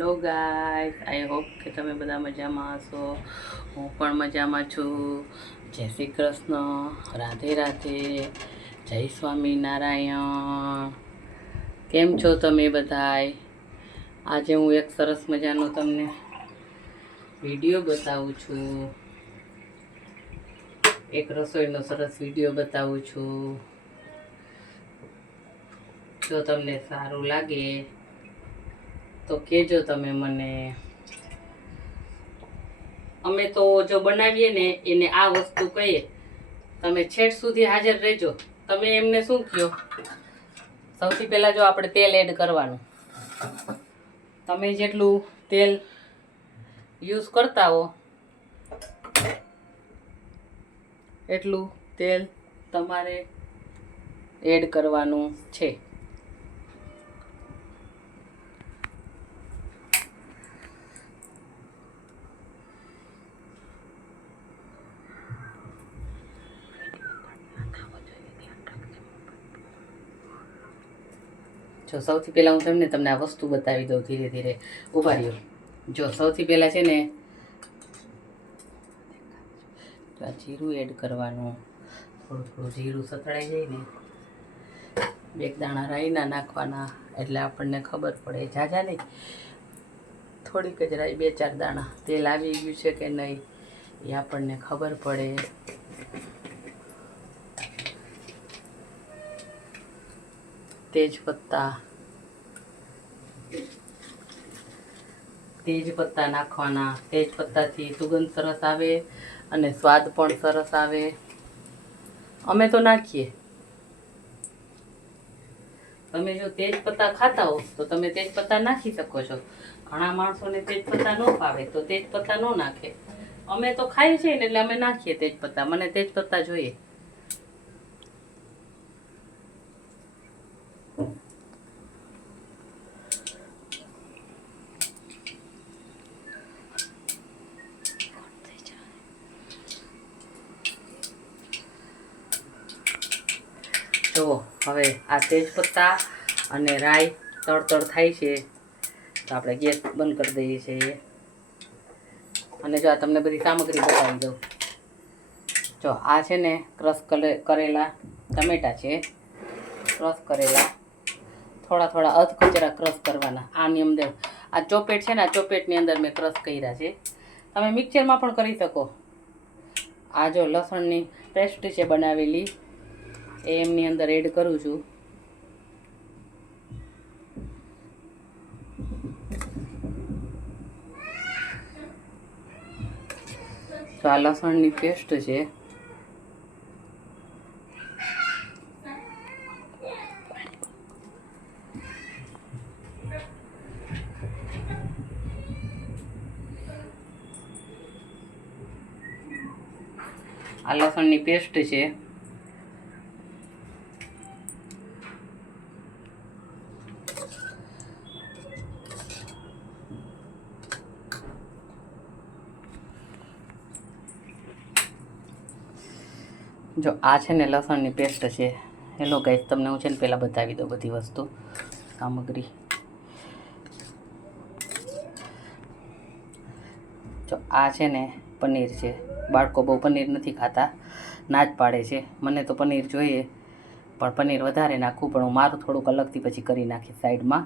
Hello guys, I hope કે તમે બધા મજામાં હશો. હું પણ મજામાં છું. જય શ્રી કૃષ્ણ, રાધે રાધે, જય સ્વામિનારાયણ. કેમ છો તમે બધાય? આજે હું એક સરસ મજાનો તમને વિડીયો બતાવું છું. એક રસોઈનો સરસ વિડીયો બતાવું છું. જો તમને સારું લાગે તો કહેજો તમે મને. અમે તો જો બનાવીએ ને એને આ વસ્તુ કહીએ. તમે છેક સુધી હાજર રહેજો. તમે એમને શું કહો? સૌથી પહેલાં જો આપણે તેલ એડ કરવાનું. તમે જેટલું તેલ યુઝ કરતા હો એટલું તેલ તમારે એડ કરવાનું છે. જો સૌથી પહેલાં હું તમને આ વસ્તુ બતાવી દઉં ધીરે ધીરે. ઊભા રહ્યો. જો સૌથી પહેલાં છે ને આ જીરું એડ કરવાનું. થોડું થોડું જીરું સતળાઈ જાય ને બે દાણા રાઈના નાખવાના, એટલે આપણને ખબર પડે. ઝાઝા નહીં, થોડીક જ રાઈ, 2-4 દાણા. તેલ આવી ગયું છે કે નહીં એ આપણને ખબર પડે. તેજ પત્તા નાખવાના. તેજ પત્તાથી સુગંધ સરસ આવે અને સ્વાદ પણ સરસ આવે. અમે તો નાખીએ. તમે જો તેજ પત્તા ખાતા હો તો તમે તેજ પત્તા નાખી શકો છો. ઘણા માણસોને તેજ પત્તા ન ભાવે તો તેજ પત્તા ન નાખે. અમે તો ખાઈએ છીએ ને એટલે અમે નાખીએ તેજ પત્તા. મને તેજ પત્તા જોઈએ. જુઓ, હવે આ તેજપત્તા અને રાઈ તડતડ થાય છે તો આપણે ગેસ બંધ કરી દઈએ છીએ. અને જો આ તમને બધી સામગ્રી બતાવી દઉં. જો આ છે ને ક્રશ કરેલા ટમેટા છે. ક્રશ કરેલા થોડા થોડા અધકચરા ક્રશ કરવાના. આની અંદર આ ચોપેટ છે ને, આ ચોપેટની અંદર મેં ક્રશ કર્યા છે. તમે મિક્સરમાં પણ કરી શકો. આ જો લસણની પેસ્ટ છે બનાવેલી, એ એમની અંદર એડ કરું છું. તો આ લસણની પેસ્ટ છે. આ લસણની પેસ્ટ છે. જો આ છે ને લસણની પેસ્ટ છે. હેલો ગાઈસ, તમને હું છે ને પહેલાં બતાવી દઉં બધી વસ્તુ સામગ્રી. જો આ છે ને પનીર છે. બાળકો બહુ પનીર નથી ખાતા, ના જ પાડે છે. મને તો પનીર જોઈએ પણ પનીર વધારે નાખવું, પણ હું મારું થોડુંક અલગથી પછી કરી નાખીશ સાઈડમાં.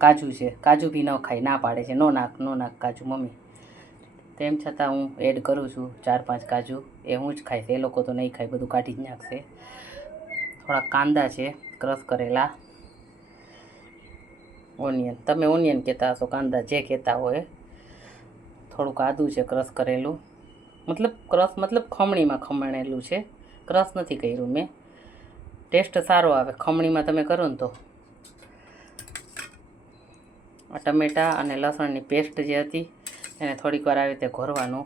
કાજુ છે, કાજુ બી ન ખાય, ના પાડે છે. નો નાખ કાજુ મમ્મી. તેમ છતાં હું એડ કરું છું 4-5 કાજુ. એ હું જ ખાઈશ, એ લોકો તો નહીં ખાય, બધું કાઢી જ નાખશે. થોડા કાંદા છે ક્રશ કરેલા. ઓનિયન, તમે ઓનિયન કહેતા હશો, કાંદા જે કહેતા હોય. થોડુંક આદું છે ક્રશ કરેલું. મતલબ ખમણીમાં ખમણેલું છે, ક્રશ નથી કર્યું મેં. ટેસ્ટ સારો આવે ખમણીમાં તમે કરો ને તો. આ ટમેટાં અને લસણની પેસ્ટ જે હતી એને થોડીક વાર આવી રીતે ઘોરવાનું.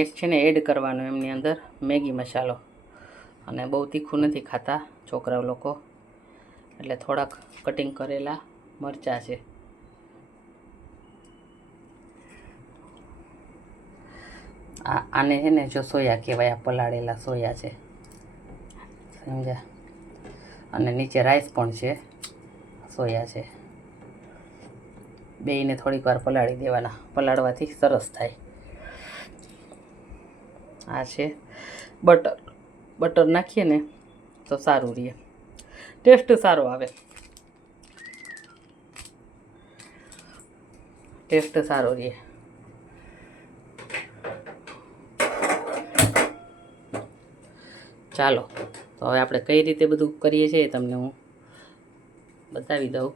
એક છે ને એડ કરવાનો એમની અંદર મેગી મસાલો. અને બહુ તીખું નથી ખાતા છોકરાઓ લોકો, એટલે થોડાક કટિંગ કરેલા મરચાં છે. આને છે ને જો સોયા કહેવાય. આ પલાળેલા સોયા છે, સમજ્યા. અને નીચે રાઈસ પણ છે. સોયા છે. બેયને થોડીક વાર પલાળી દેવાના, પલાળવાથી સરસ થાય. આ છે બટર. બટર નાખીએ ને તો સારું રહે, ટેસ્ટ સારો આવે, ટેસ્ટ સારો રહે. ચાલો તો હવે આપણે કઈ રીતે બધું કરીએ છીએ તમને હું બતાવી દઉં.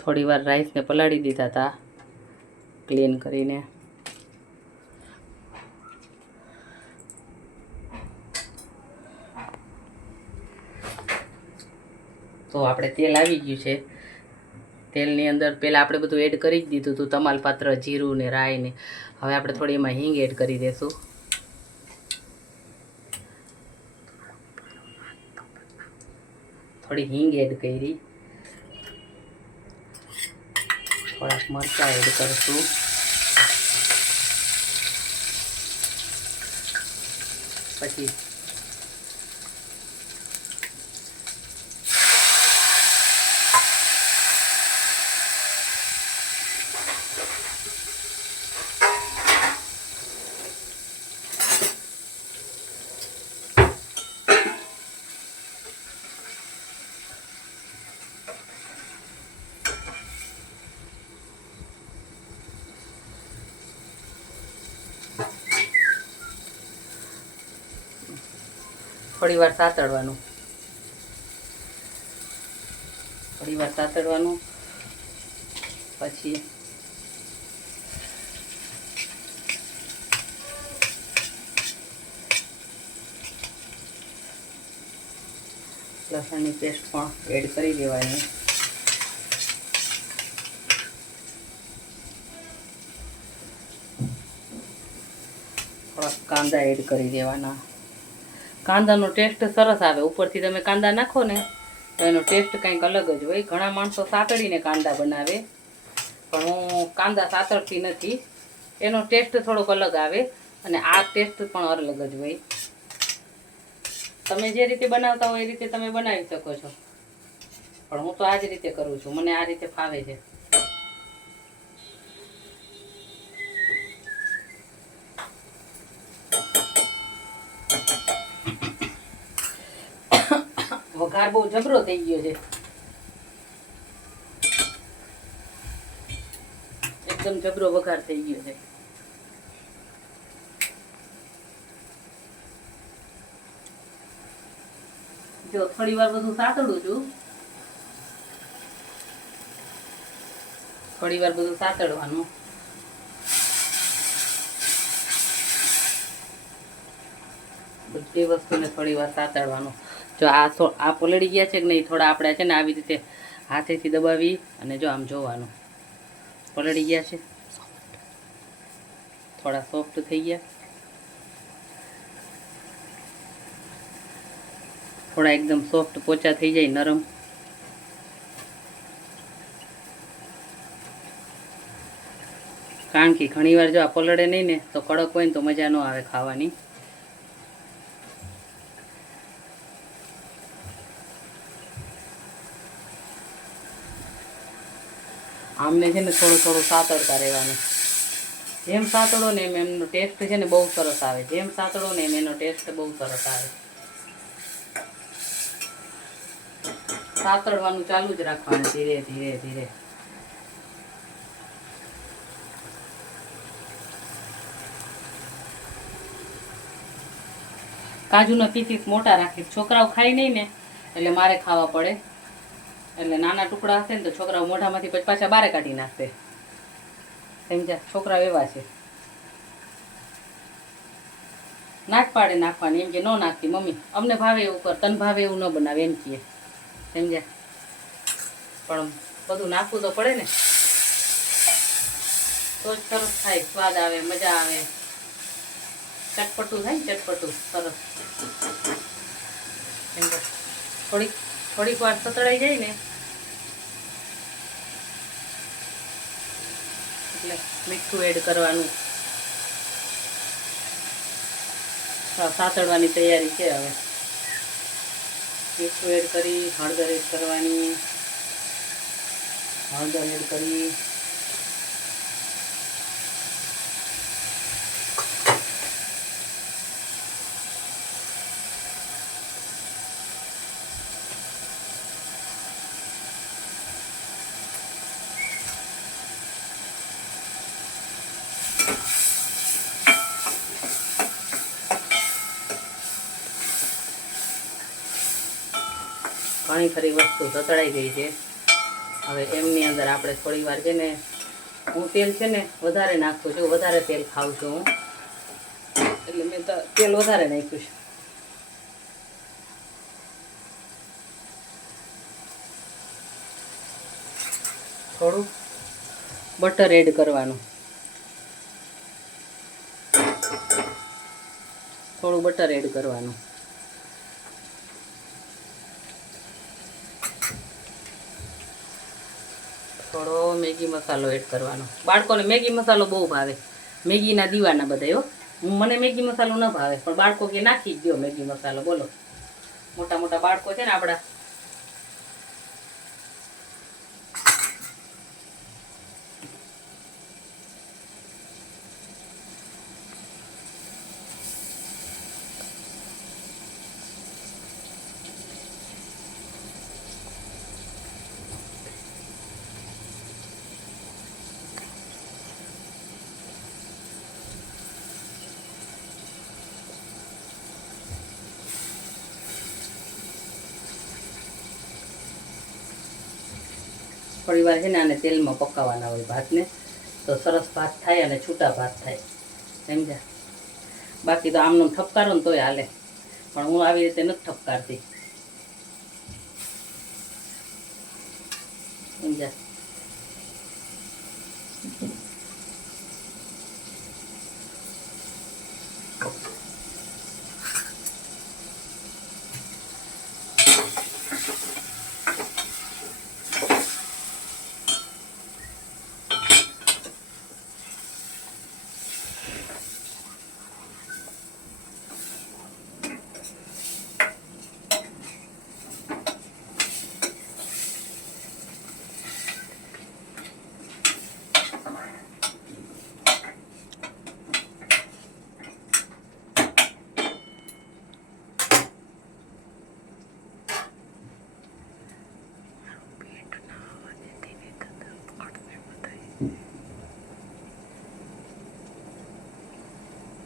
થોડી વાર રાઈસને પલાળી દીધા હતા ક્લીન કરીને. તો આપણે તેલ આવી ગયું છે. તેલની અંદર પહેલાં આપણે બધું એડ કરી જ દીધું હતું, તમાલપત્ર, જીરું ને રાઈ ને. હવે આપણે થોડી એમાં હિંગ એડ કરી દઈશું. થોડી હિંગ એડ કરી, થોડાક મરચાં એડ કરશું, પછી થોડી વાર સાતળવાનું, થોડી વાર સાતળવાનું. પછી લસણની પેસ્ટ પણ એડ કરી દેવાની. થોડાક કાંદા એડ કરી દેવાના. કાંદાનો ટેસ્ટ સરસ આવે. ઉપરથી તમે કાંદા નાખો ને તો એનો ટેસ્ટ કંઈક અલગ જ હોય. ઘણા માણસો સાતળીને કાંદા બનાવે, પણ હું કાંદા સાતળતી નથી. એનો ટેસ્ટ થોડોક અલગ આવે અને આ ટેસ્ટ પણ અલગ જ હોય. તમે જે રીતે બનાવતા હોય એ રીતે તમે બનાવી શકો છો, પણ હું તો આ જ રીતે કરું છું, મને આ રીતે ફાવે છે. વઘાર બહુ જબરો થઈ ગયો છે, એકદમ જબરો વઘાર થઈ ગયો છે. જો થોડી વાર બધું સાતળું છું, થોડી વાર બધું સાતળવાનું. બધી વસ્તુને થોડી વાર સાતળવાનું. જો આ પલળી ગયા છે કે નહીં, થોડા આપણે છે ને આવી રીતે હાથેથી દબાવી અને જો આમ જોવાનું પલળી ગયા છે, થોડા સોફ્ટ થઈ ગયા, થોડા એકદમ સોફ્ટ પોચા થઈ જાય, નરમ. કારણ કે ઘણી વાર જો આ પલળે નહીં ને તો કડક હોય ને તો મજા ન આવે ખાવાની. આમને છે ને થોડું થોડું સાતળતા રહેવાનું. જેમ સાતળો ને એમ એમનો ટેસ્ટ છે ને બહુ સરસ આવે. જેમ સાતળો ને એમ એનો ટેસ્ટ બહુ સરસ આવે. સાતળવાનું ચાલુ જ રાખવાનું, ધીરે ધીરે ધીરે. કાજુના પીસીસ મોટા રાખીશ, છોકરાઓ ખાય નહીં ને એટલે મારે ખાવા પડે. એટલે નાના ટુકડા હશે ને તો છોકરાઓ મોઢામાંથી પછી પાછા બારે કાઢી નાખશે. સમજ્યા? છોકરાઓ એવા છે, નાક પાડે નાખવાની. એમ કે ન નાખતી મમ્મી, અમને ભાવે એવું કર, તને ભાવે એવું ન બનાવે એમ કહે. સમજ્યા? પણ બધું નાખવું તો પડે ને, તો જ સરસ થાય, સ્વાદ આવે, મજા આવે, ચટપટું થાય ને, ચટપટું સરસ. થોડીક વાર સતળાઈ જાય ને એટલે મીઠું એડ કરવાનું. સાતળવાની તૈયારી છે હવે. મીઠું એડ કરી, હળદર એડ કરવાની, હળદર એડ કરી, ઘણી ખરી વસ્તુ સતળાઈ ગઈ છે. હવે એમની અંદર આપણે થોડી વાર છે ને, હું તેલ છે ને વધારે નાખું છું, વધારે તેલ ખાઉં છું હું, એટલે મેં તો તેલ વધારે નાખ્યું છે. થોડું બટર એડ કરવાનું, થોડું બટર એડ કરવાનું. થોડો મેગી મસાલો એડ કરવાનો. બાળકોને મેગી મસાલો બહુ ભાવે, મેગીના દીવાના બધા હો. મને મેગી મસાલો ન ભાવે, પણ બાળકો કે નાખી જ દો મેગી મસાલો. બોલો, મોટા મોટા બાળકો છે ને આપણા. થોડી વાર છે ને આને તેલમાં પકાવવાના હોય ભાતને, તો સરસ ભાત થાય અને છૂટા ભાત થાય, સમજ્યા? બાકી તો આમનો ઠપકારો ને તોય હાલે, પણ હું આવી રીતે નથી ઠપકારતી, સમજ્યા?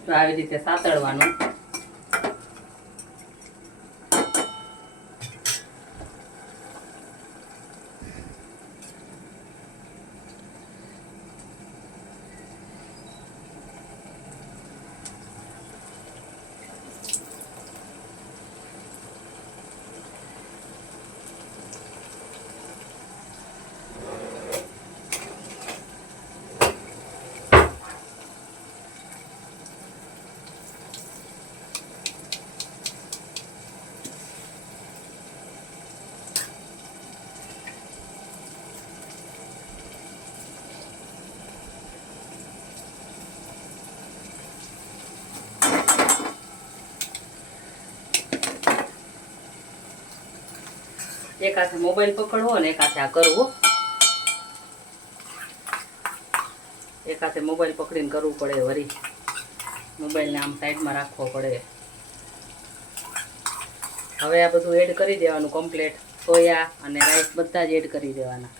તો આવી રીતે સાતળવાનું. એક હાથે મોબાઈલ પકડવો અને એક હાથે આ કરવો. એક હાથે મોબાઈલ પકડીને કરવું પડે, વળી મોબાઈલને આમ સાઈડમાં રાખવો પડે. હવે આ બધું એડ કરી દેવાનું કમ્પ્લીટ. સોયા અને રાઈસ બધા જ એડ કરી દેવાના.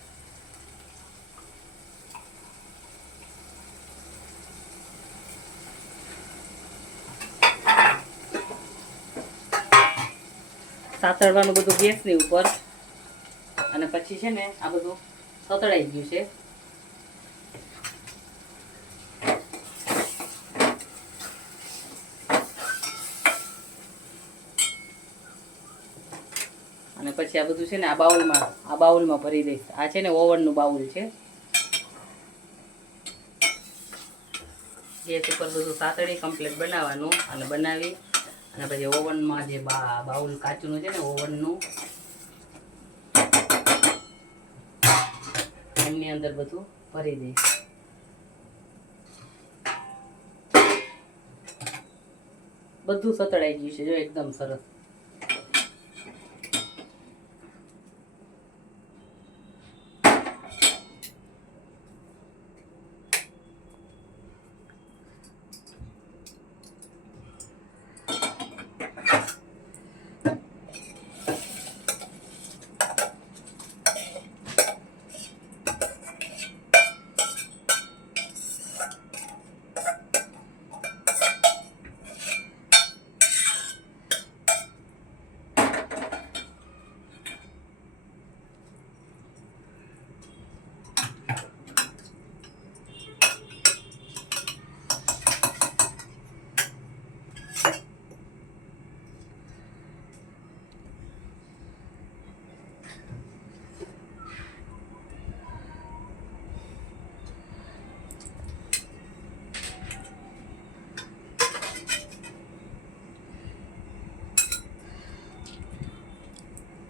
સાતળવાનું બધું ગેસની ઉપર, અને પછી છે ને આ બધું સતળાઈ ગયું છે. અને પછી આ બધું છે ને આ બાઉલમાં ભરી દઈશ. આ છે ને ઓવનનું બાઉલ છે. ગેસ ઉપર બધું સાતળી કમ્પ્લીટ બનાવવાનું, અને બનાવી અને પછી ઓવનમાં જે બાઉલ કાચનું છે ને ઓવનનું, એમની અંદર બધું ભરી દઈશ. બધું સતળાઈ ગયું છે જો, એકદમ સરસ.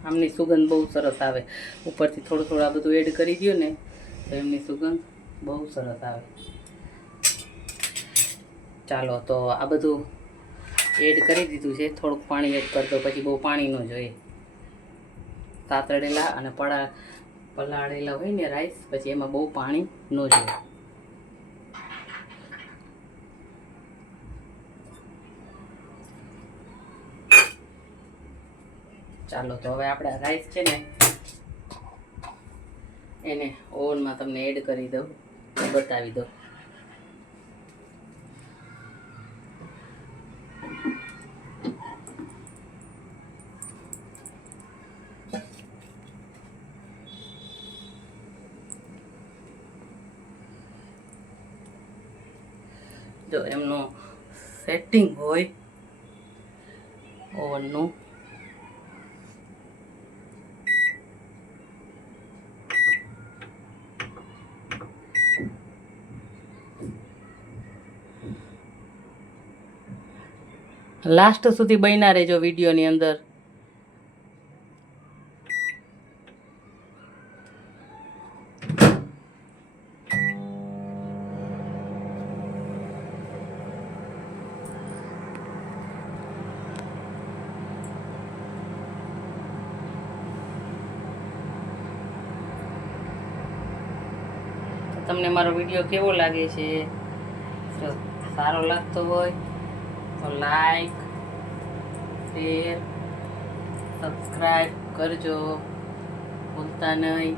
આમની સુગંધ બહુ સરસ આવે. ઉપરથી થોડું થોડું આ બધું એડ કરી દો ને તો એમની સુગંધ બહુ સરસ આવે. ચાલો તો આ બધું એડ કરી દીધું છે. થોડુંક પાણી એડ કરી દો, પછી બહુ પાણી ન જોઈએ. સાતળેલા અને પલાળેલા હોય ને રાઈસ, પછી એમાં બહુ પાણી ન જોઈએ. ચાલો તો હવે આપણે રાઈસ છે ને એને ઓવનમાં તમને એડ કરી દઉં, બતાવી દઉં. જો એમનું સેટિંગ હોય ઓવનનું, લાસ્ટ સુધી બન્યા રહેજો વિડીયોની અંદર. તમને મારો વિડીયો કેવો લાગે છે? જો સારો લાગતો હોય તો લાઈક, શેર, સબસ્ક્રાઈબ કરજો, ભૂલતા નહીં.